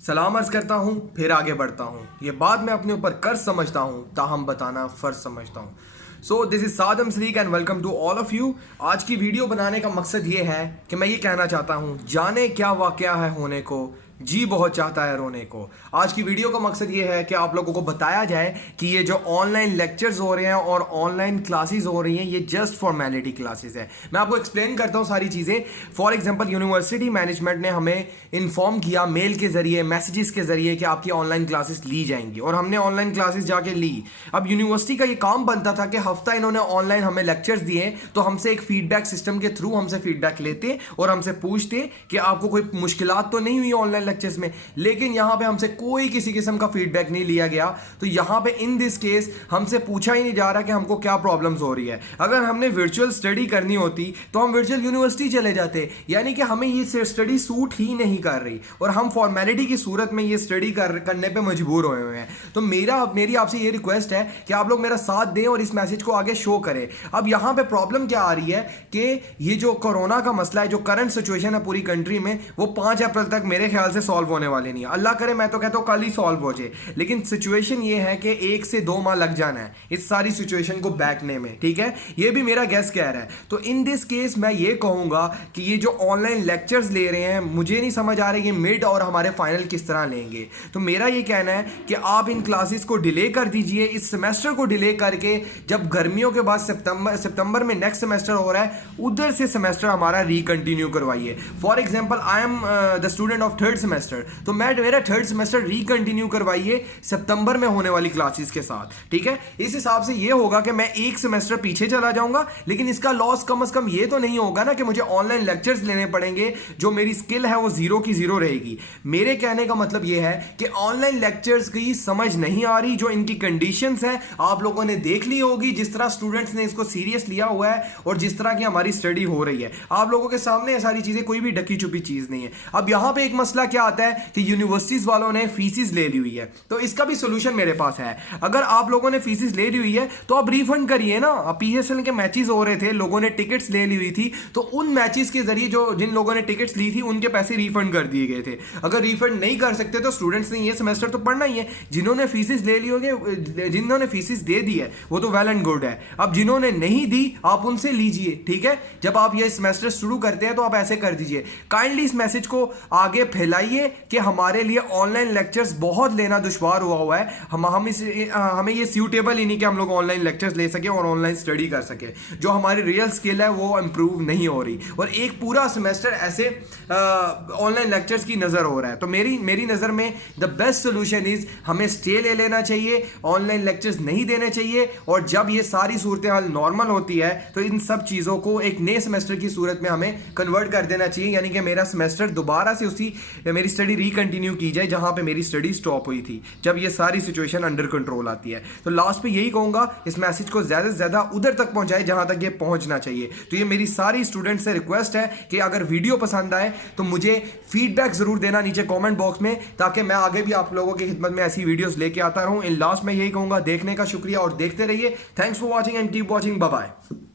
सलाम अर्ज करता हूँ फिर आगे बढ़ता हूँ। ये बात मैं अपने ऊपर कर्ज समझता हूँ, ताहम बताना फर्ज समझता हूँ। So this is Saddam Saleek and welcome to all of you. आज की वीडियो बनाने का मकसद ये है कि मैं ये कहना चाहता हूँ, जाने क्या वाकया है होने को, जी बहुत चाहता है रोने को। आज की वीडियो का मकसद ये है कि आप लोगों को बताया जाए कि ये जो ऑनलाइन लेक्चर्स हो रहे हैं और ऑनलाइन क्लासेस हो रही हैं, ये जस्ट फॉर्मेलिटी क्लासेस है। मैं आपको एक्सप्लेन करता हूँ सारी चीज़ें। फॉर एग्जांपल, यूनिवर्सिटी मैनेजमेंट ने हमें इन्फॉर्म किया मेल के जरिए, मैसेजेस के जरिए कि आपकी ऑनलाइन क्लासेस ली जाएंगी, और हमने ऑनलाइन क्लासेस जाके ली। अब यूनिवर्सिटी का ये काम बनता था कि हफ्ता इन्होंने ऑनलाइन हमें लेक्चर्स दिए, तो हमसे एक फीडबैक सिस्टम के थ्रू हमसे फीडबैक लेते और हमसे पूछते कि आपको कोई मुश्किलात तो नहीं हुई ऑनलाइन लेक्चर्स में। लेकिन यहां पे हमसे कोई किसी किस्म का फीडबैक नहीं लिया गया। तो यहां पे इन दिस केस हमसे पूछा ही नहीं जा रहा कि हमको क्या प्रॉब्लम्स हो रही है। अगर हमने वर्चुअल स्टडी करनी होती तो हम वर्चुअल यूनिवर्सिटी चले जाते, यानी कि हमें ये स्टडी सूट ही नहीं कर रही और हम फॉर्मेलिटी की सूरत में ये स्टडी करने पे मजबूर हुए हैं। तो मेरी आपसे ये रिक्वेस्ट है कि आप लोग मेरा साथ दें और इस मैसेज को आगे शो करें। अब यहां पे प्रॉब्लम क्या आ रही है कि ये जो कोरोना का मसला है, जो करंट सिचुएशन है पूरी कंट्री में, वो 5 अप्रैल तक मेरे ख्याल से सॉल्व होने वाले नहीं है। अल्लाह करे, मैं तो कहता हूं कल ही सॉल्व हो जाए। लेकिन सिचुएशन ये है कि 1 से 2 माह लग जाना है इस सारी सिचुएशन को बैठने में, ठीक है। ये भी मेरा गैस कह रहा है। तो इन दिस केस मैं ये कहूंगा कि ये जो ऑनलाइन लेक्चर्स ले रहे हैं, मुझे नहीं समझ आ रहा है मिड और हमारे फाइनल किस तरह लेंगे। तो मेरा ये कहना है कि आप इन क्लासेस को डिले कर दीजिए, इस सेमेस्टर को डिले करके जब गर्मियों के बाद सितंबर में नेक्स्ट सेमेस्टर हो रहा है, उधर से सेमेस्टर हमारा रिकंटिन्यू करवाइए। For example, I am the student of third semester, तो मेरा थर्ड सेमेस्टर रिकंटिन्यू करवाइए सितंबर में होने वाली क्लासेस के साथ, ठीक है। इस हिसाब से ये होगा कि मैं एक सेमेस्टर पीछे चला जाऊंगा, लेकिन इसका लॉस कम से कम ये तो नहीं होगा ना कि मुझे ऑनलाइन लेक्चर्स लेने पड़ेंगे, जो मेरी स्किल है वो जीरो की जीरो रहेगी। मेरे कहने का मतलब यह है कि ऑनलाइन लेक्चर्स की समझ नहीं आ रही, जो इनकी कंडीशंस हैं आप लोगों ने देख ली होगी, जिस तरह स्टूडेंट्स ने इसको सीरियस लिया हुआ है और जिस तरह की हमारी स्टडी हो रही है। आप लोगों के सामने ये सारी चीजें कोई भी ढकी छुपी चीज नहीं है। अब यहां पे एक मसला क्या आता है कि यूनिवर्सिटीज वालों ने फीसिस ले ली हुई है, तो इसका भी सोल्यूशन मेरे पास है। अगर आप लोगों ने फीसिस ले ली हुई है तो आप रिफंड करिए ना। पीएसएल के मैचेस हो रहे थे, लोगों ने टिकट्स ले ली हुई थी, तो उन मैचेस के जरिए जो जिन लोगों ने टिकट्स ली थी उनके पैसे रिफंड कर दिए गए थे। अगर रिफंड नहीं कर सकते तो स्टूडेंट्स ने ये सेमेस्टर तो पढ़ना ही है। जिन्होंने फीसिस ले ली होगी, जिन्होंने फीसिस दे दी है वो तो वेल एंड गुड है। अब जिन्होंने नहीं दी आप उनसे लीजिए, ठीक है। जब आप ये सेमेस्टर शुरू करते हैं तो आप ऐसे कर दीजिए। काइंडली इस मैसेज को आगे फैलाइए कि हमारे लिए ऑनलाइन लेक्चर्स बहुत लेना दुश्वार हुआ है। हमें ये सूटेबल ही नहीं कि हम लोग ऑनलाइन लेक्चर्स ले सके और ऑनलाइन स्टडी कर सके। जो हमारी रियल स्किल है वो इंप्रूव नहीं हो रही, और एक पूरा सेमेस्टर ऐसे ऑनलाइन लेक्चर्स की नजर हो रहा है। तो मेरी नजर में द बेस्ट सोल्यूशन इज हमें स्टे ले लेना चाहिए, ऑनलाइन लेक्चर्स नहीं देने चाहिए, और जब ये सारी सूरत हाल नॉर्मल होती है तो इन सब चीज़ों को एक नए सेमेस्टर की सूरत में हमें कन्वर्ट कर देना चाहिए, यानी कि मेरा सेमेस्टर दोबारा से मेरी स्टडी रिकंटिन्यू की जाए जहां पे मेरी स्टडी स्टॉप हुई थी, जब ये सारी सिचुएशन अंडर कंट्रोल आती है। तो लास्ट पे यही कहूंगा, इस मैसेज को ज़्यादा से ज़्यादा उधर तक पहुंचाए जहां तक ये पहुंचना चाहिए। तो ये मेरी सारी स्टूडेंट से रिक्वेस्ट है कि अगर वीडियो पसंद आए तो मुझे फीडबैक जरूर देना नीचे कमेंट बॉक्स में, ताकि मैं आगे भी आप लोगों की खिदमत में ऐसी वीडियोस लेके आता रहूं। इन लास्ट में यही कहूंगा, देखने का शुक्रिया और देखते रहिए। Thanks for watching and keep watching. Bye bye.